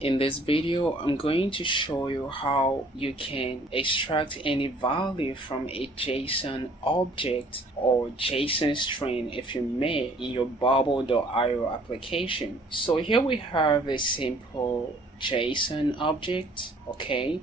In this video, I'm going to show you how you can extract any value from a JSON object or JSON string, if you may, in your bubble.io application. So here we have a simple JSON object. Okay,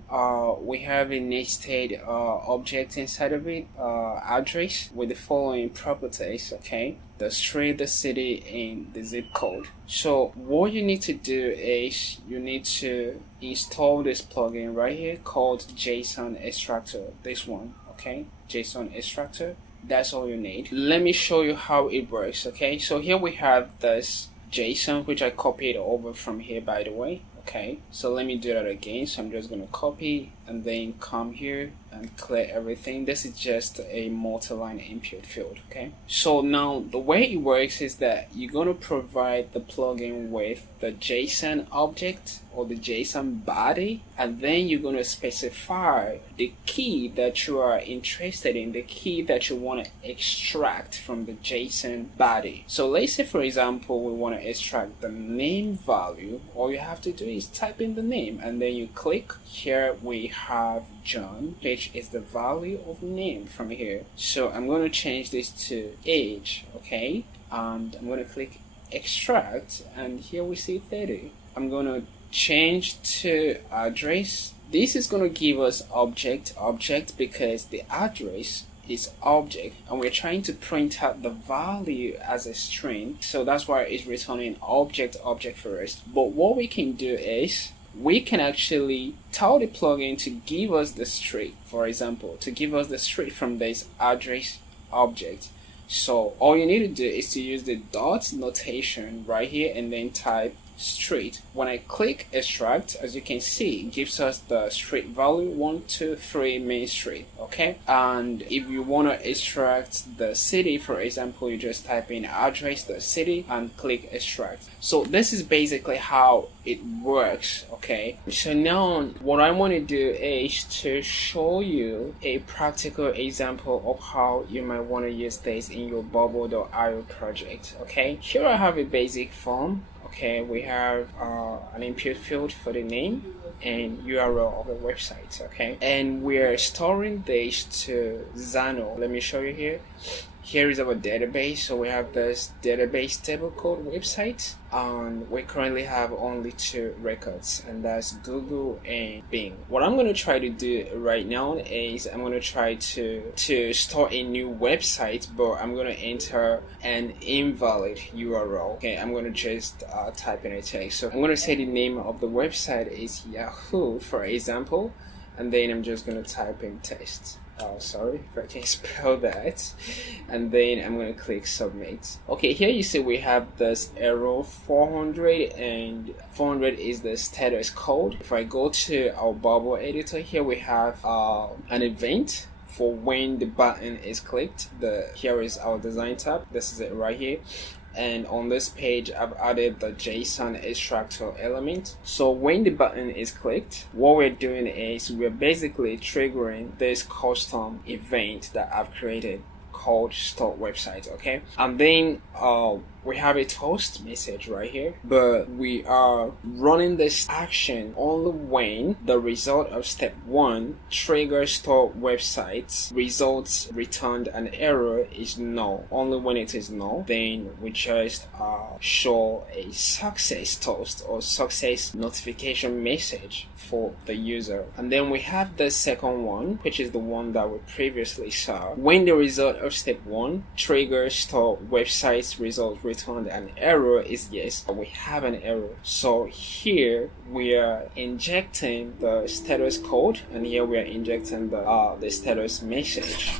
we have a nested object inside of it, address with the following properties. Okay, the street, the city, and the zip code. So what you need to do is you need to install this plugin right here called JSON Extractor. This one, okay, JSON Extractor. That's all you need. Let me show you how it works. Okay, so here we have this JSON, which I copied over from here, by the way. Okay, so let me do that again. So I'm just going to copy and then come here and clear everything. This is just a multi-line input field. Okay, so now the way it works is that you're going to provide the plugin with the JSON object or the JSON body, and then you're going to specify the key that you are interested in, the key that you want to extract from the JSON body. So let's say, for example, we want to extract the name value. All you have to do is type in the name and then you click. Here we have John, which is the value of name from here. So I'm going to change this to age. Okay, and I'm going to click extract, and here we see 30. I'm going to change to address. This is going to give us object because the address is object and we're trying to print out the value as a string, so that's why it's returning object first. But what we can do is we can actually tell the plugin to give us the street, for example, to give us the street from this address object. So all you need to do is to use the dot notation right here and then type street. When I click extract, as you can see, it gives us the street value 123 Main Street. Okay, and if you want to extract the city, for example, you just type in address the city and click extract. So this is basically how it works. Okay, so now what I want to do is to show you a practical example of how you might want to use this in your bubble.io project. Okay, here I have a basic form. Okay, we have an input field for the name and URL of the website. Okay, and we're storing this to Xano. Let me show you here. Here is our database. So we have this database table code website, and we currently have only 2 records, and that's Google and Bing. What I'm going to try to do right now is I'm going to try to store a new website, but I'm going to enter an invalid URL. Okay, I'm going to just type in a text. So I'm going to say the name of the website is Yahoo, for example, and then I'm just going to type in test. Sorry if I can spell that, and then I'm going to click submit. Okay, here you see we have this error 400, and 400 is the status code. If I go to our bubble editor, here we have an event for when the button is clicked. Here is our design tab. This is it right here. And on this page, I've added the JSON extractor element. So when the button is clicked, what we're doing is we're basically triggering this custom event that I've created called start website. Okay, and then we have a toast message right here, but we are running this action only when the result of step 1 trigger start website results returned an error is null. Only when it is null, then we just show a success toast or success notification message for the user. And then we have the second one, which is the one that we previously saw. When the result of step 1 trigger start website results returned an error is yes, but we have an error. So here we are injecting the status code, and here we are injecting the status message.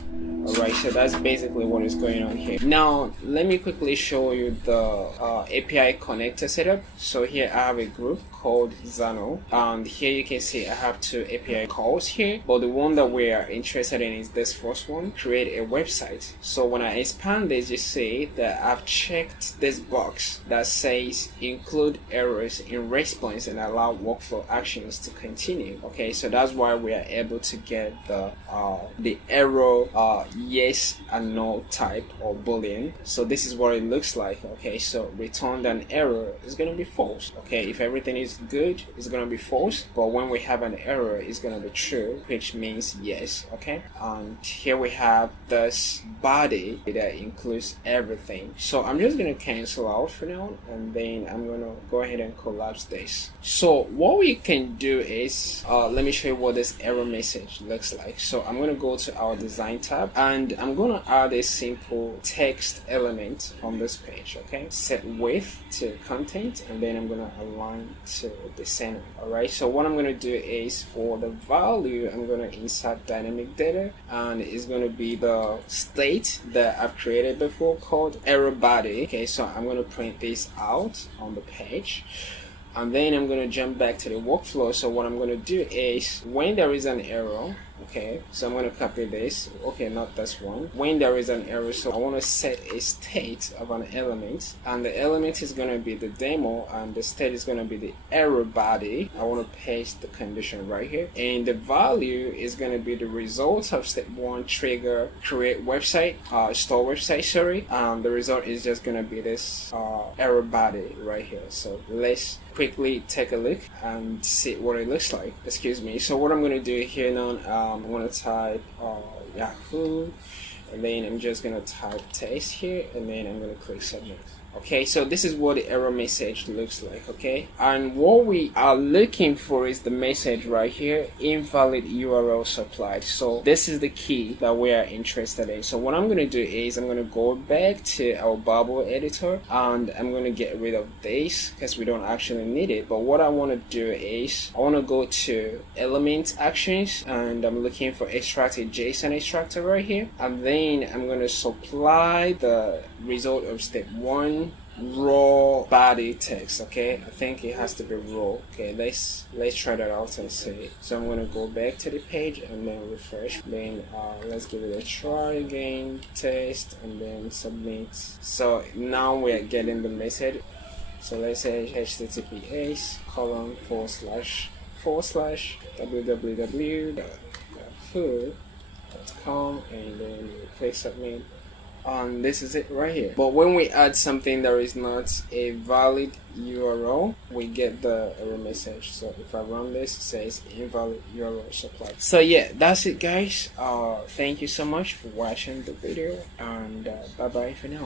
Alright, so that's basically what is going on here. Now let me quickly show you the API connector setup. So here I have a group called Xano, and here you can see I have 2 API calls here, but the one that we are interested in is this first one, create a website. So when I expand this, you see that I've checked checked this box that says include errors in response and allow workflow actions to continue. Okay, so that's why we are able to get the error yes and no type or boolean. So this is what it looks like. Okay, so returned an error is going to be false. Okay, if everything is good, it's going to be false, but when we have an error, it's going to be true, which means yes. Okay, and here we have this body that includes everything. So I'm just going to cancel out for now, and then I'm going to go ahead and collapse this. So what we can do is let me show you what this error message looks like. So I'm going to go to our design tab, and I'm going to add a simple text element on this page. Okay, set width to content, and then I'm going to align to the center. Alright, so what I'm going to do is for the value, I'm going to insert dynamic data, and it's going to be the state that I've created before called error body. Okay, so I'm going to print this out on the page, and then I'm going to jump back to the workflow. So what I'm going to do is when there is an error, okay, so I'm going to copy this. Okay, not this one. When there is an error, so I want to set a state of an element, and the element is going to be the demo, and the state is going to be the error body. I want to paste the condition right here, and the value is going to be the result of step 1 trigger create website, store website, sorry. The result is just going to be this error body right here. So let's quickly take a look and see what it looks like. Excuse me. So what I'm going to do here now, I'm going to type Yahoo, and then I'm just going to type test here, and then I'm going to click submit. Okay, so this is what the error message looks like. Okay, and what we are looking for is the message right here, invalid URL supplied. So this is the key that we are interested in. So what I'm going to do is I'm going to go back to our bubble editor, and I'm going to get rid of this because we don't actually need it. But what I want to do is I want to go to element actions, and I'm looking for extract a JSON extractor right here, and then I'm going to supply the result of step 1 raw body text. Okay, I think it has to be raw. Okay, let's try that out and see. So I'm going to go back to the page and then refresh, then let's give it a try again, test, and then submit. So now we are getting the message. So let's say https://www.yahoo.com, and then you click submit. And this is it right here. But when we add something that is not a valid URL, we get the error message. So if I run this, it says invalid URL supplied. So yeah, that's it guys. Thank you so much for watching the video, and bye bye for now.